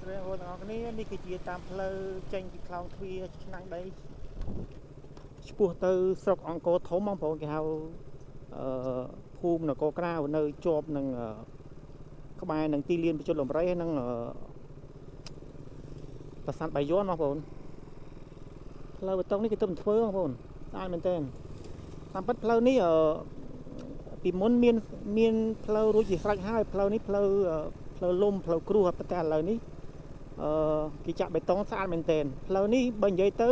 ស្រីបងប្អូនទាំងអស់គ្នានេះគឺជាតាមផ្លូវចេញពីខ្លោងទ្វារឆ្នាំងដីឆ្ពោះទៅស្រុកអង្គរធំបងប្អូនគេហៅភូមិនគរក្រៅនៅជាប់នឹងក្បែរនឹងទីលានបញ្ជុតលំរៃហើយនឹងប្រាសាទបាយ័នបងប្អូនផ្លូវបេតុងនេះគេទើបធ្វើបងប្អូនស្អាតមែនទែនតាមពិតផ្លូវនេះពីមុនមានផ្លូវរួចជាស្រេចហើយផ្លូវនេះផ្លូវលំផ្លូវគ្រួសតែឥឡូវនេះគេចាក់បេតុងស្អាតមែនទែនផ្លូវនេះបើនិយាយទៅ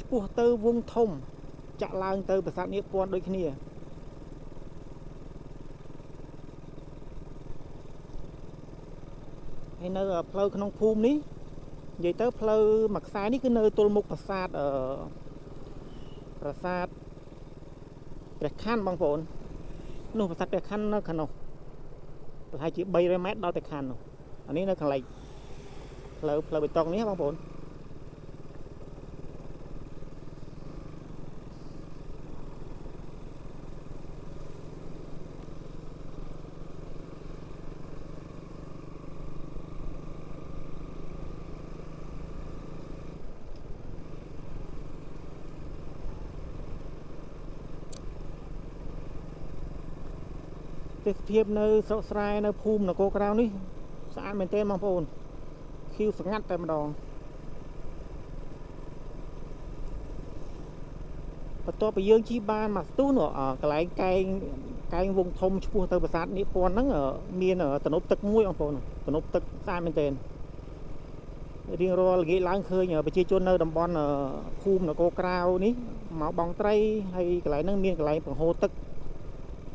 ឆ្ពោះទៅវងធំចាក់ឡើងទៅប្រាសាទនាគព័ន្ធដូចគ្នាហើយនៅផ្លូវក្នុងភូមិនេះនិយាយទៅផ្លូវមួយខ្សែនេះគឺនៅទល់មុខប្រាសាទព្រះខ័នបងប្អូននោះប្រាសាទព្រះខ័ននៅខាងនោះប្រហែលជា300ម៉ែត្រដល់ព្រះខ័ននោះអានេះនៅខាងលិចផ្លូវបេតុងនេះបងប្អូនទេសភាពនៅស្រុកស្រែនៅភូមិនគរក្រៅនេះស្អាតមែនទែនបងប្អូនខៀវស្ងាត់តែម្ដងបន្ទាប់ពីយើងជិះបានមកស្ទុះនោះកន្លែងកែងវងធំឆ្ពោះទៅប្រាសាទនាគព័ន្ធហ្នឹងមានទំនប់ទឹកមួយបងប្អូនទំនប់ទឹកស្អាតមែនទែនរៀងរាល់ល្ងាចឡើងឃើញប្រជាជននៅតំបន់ភូមិនគរក្រៅនេះមកបង់ត្រីហើយកន្លែងហ្នឹងមានកន្លែងបង្ហូរទឹក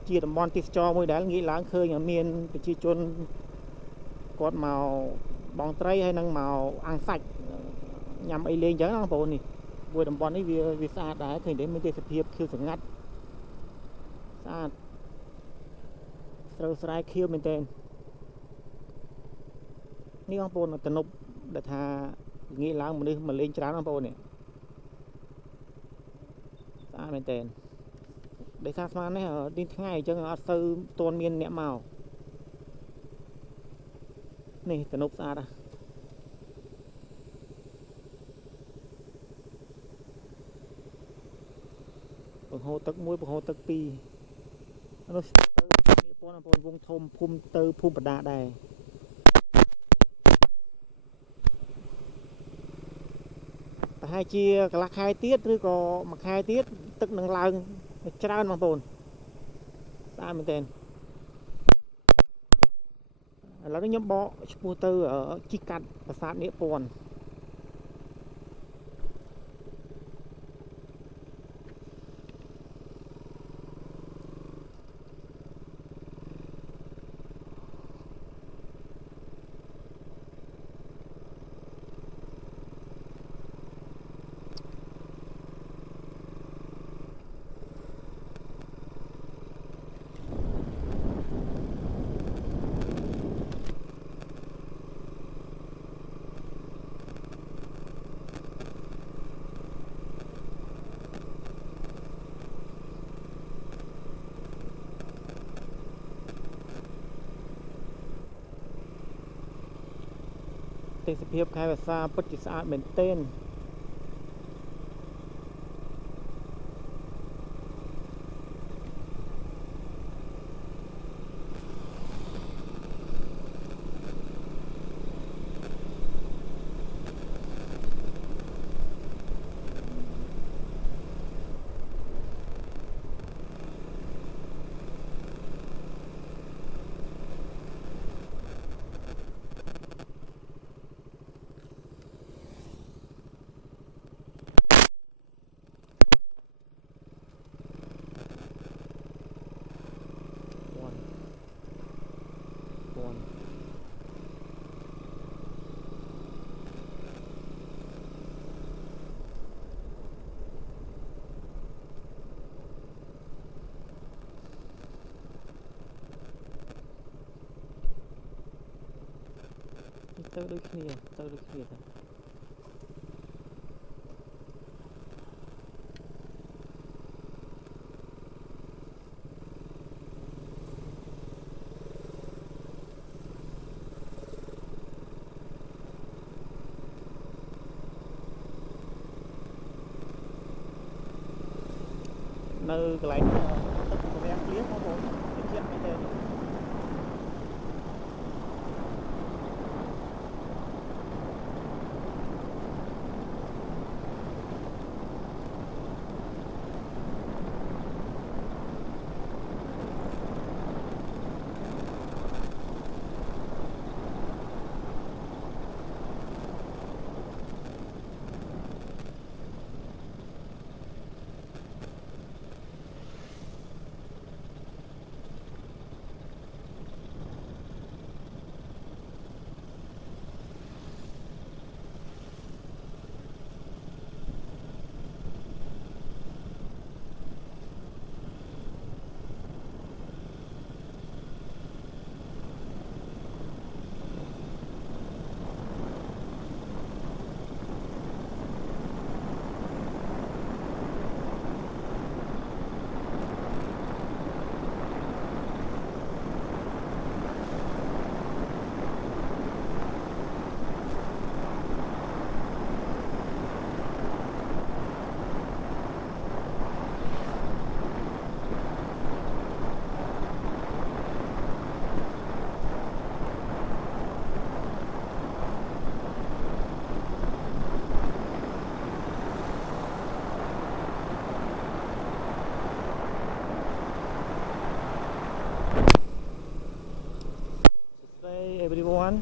ជាតំបន់ទេសចរមួយដែលងាយឡើងឃើញមានប្រជាជនគាត់មកបងត្រីហើយនឹងមកអាំងសាច់ញ៉ាំអីលេងអញ្ចឹងបងប្អូននេះមួយតំបន់នេះវាស្អាតដែរឃើញទេមានទេសភាពខៀវស្ងាត់ស្អាតស្រូវស្រែខៀវមែនទែននេះបងប្អូនទំនប់ដែលថាងាយឡើងមនុស្សមកលេងច្រើនបងប្អូននេះស្អាតមែនទែនដោយសារស្មាននេះទីថ្ងៃអញ្ចឹងអត់សូវទាន់មានអ្នកមកនេះទំនប់ស្អាតបង្ហូរទឹកមួយបង្ហូរទឹកពីរនោះទៅនាគព័ន្ធបងប្អូនវងធំភូមិទៅភូមិបដាដែរប្រហែលជាកន្លះខែទៀតឬក៏មួយខែទៀតទឹកនឹងឡើងច្រើនបងប្អូនស្អាតមែនទែនឥឡូវនេះខ្ញុំបកឆ្ពោះទៅជិះកាត់ប្រាសាទនាគព័ន្ធទេសភាពខេត្តវាសាពិតជាស្អាតមែនទែនទៅដូចគ្នាទៅ នៅកន្លែងទឹករាំងភ្លៀងបងប្អូនតិចមែនទេ Say everyone.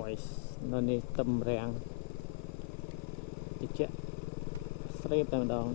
noise នៅនេះទឹមរាំងតិចស្រេបតែម្ដង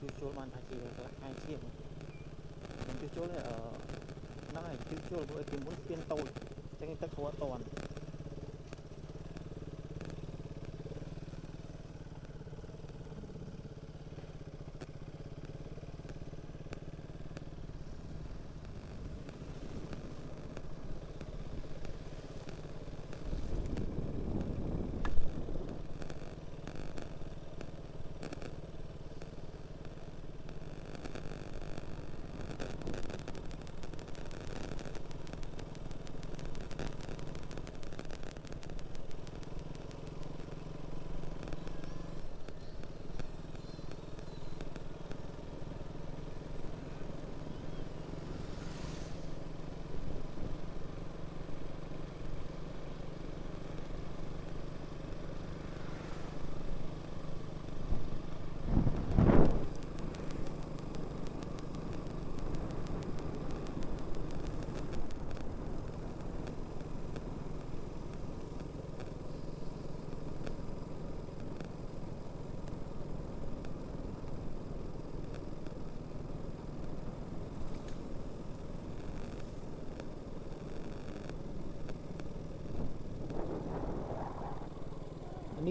ជួសជុលបានថាជាកន្លះខែជាងខ្ញុំជួសជុលហ្នឹងហើយជួសជុលព្រោះពីមុនស្ពានតូចអញ្ចឹងទឹកហូរអត់តាន់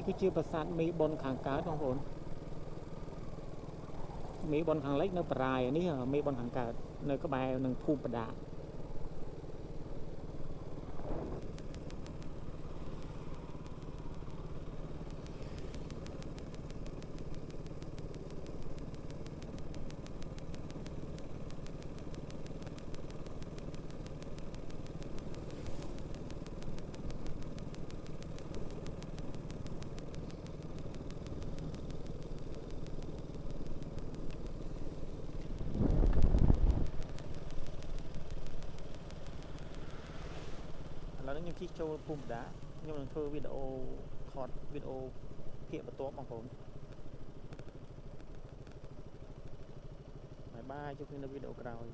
គឺជាប្រាសាទមីបុនខាងកើតបងប្អូនមីបុនខាងលិចនៅបរាយនេះមីបុនខាងកើតនៅក្បែរនឹងភូមិបដា ឥឡូវនេះខ្ញុំជិះចូលភូមិដាខ្ញុំនឹងធ្វើវីដេអូថតវីដេអូភាគបន្ទាប់បងប្អូនបាយបាយជួបគ្នានៅវីដេអូក្រោយ